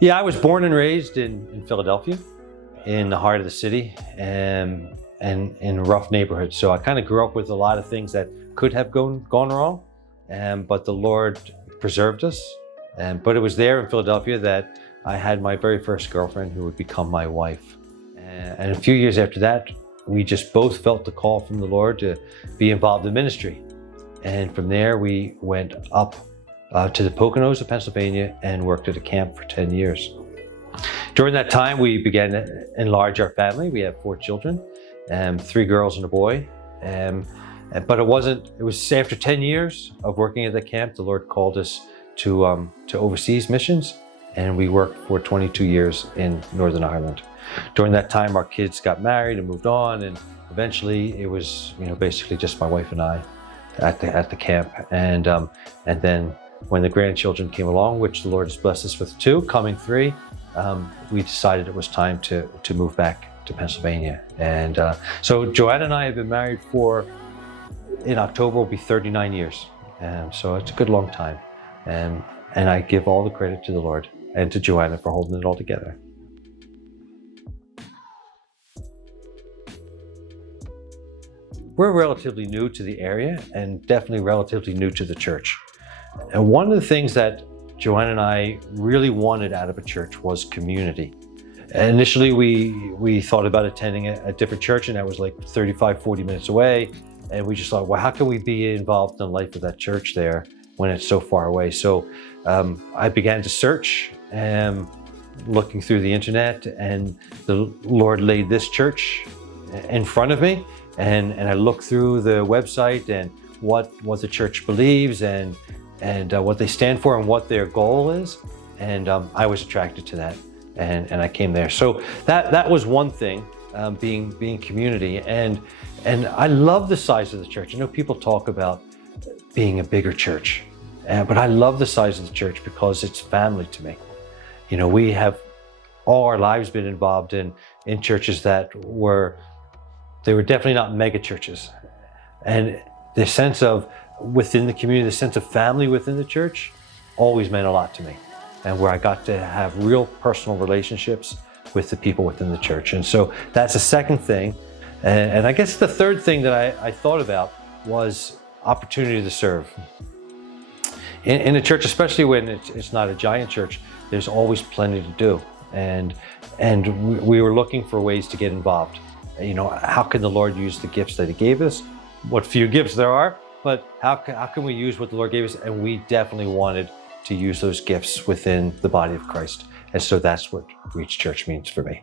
Yeah, I was born and raised in Philadelphia, in the heart of the city, and in a rough neighborhood. So I kind of grew up with a lot of things that could have gone wrong, but the Lord preserved us. But it was there in Philadelphia that I had my very first girlfriend, who would become my wife. And a few years after that, we just both felt the call from the Lord to be involved in ministry. And from there, we went up to the Poconos of Pennsylvania and worked at a camp for 10 years. During that time, we began to enlarge our family. We have 4 children, 3 girls and a boy. But it was after 10 years of working at the camp, the Lord called us to overseas missions, and we worked for 22 years in Northern Ireland. During that time, our kids got married and moved on, and eventually it was, basically just my wife and I at the camp. And then when the grandchildren came along, which the Lord has blessed us with 2, coming 3, we decided it was time to move back to Pennsylvania. And so Joanna and I have been married in October will be 39 years. So it's a good long time. And I give all the credit to the Lord and to Joanna for holding it all together. We're relatively new to the area and definitely relatively new to the church. And one of the things that Joanna and I really wanted out of a church was community. Initially, we thought about attending a different church, and that was like 35, 40 minutes away. And we just thought, well, how can we be involved in the life of that church there when it's so far away? So I began to search, looking through the internet, and the Lord laid this church in front of me. And I looked through the website and what the church believes and what they stand for and what their goal is. And I was attracted to that, and I came there. So that was one thing, being community. And I love the size of the church. I know people talk about being a bigger church, but I love the size of the church because it's family to me. We have all our lives been involved in churches that were definitely not mega churches. And the sense of within the community, the sense of family within the church always meant a lot to me, and where I got to have real personal relationships with the people within the church. And so that's the second thing. And I guess the third thing that I thought about was opportunity to serve. In a church, especially when it's not a giant church, there's always plenty to do. And we were looking for ways to get involved. How can the Lord use the gifts that He gave us? What few gifts there are, but how can we use what the Lord gave us? And we definitely wanted to use those gifts within the body of Christ. And so that's what Reach Church means for me.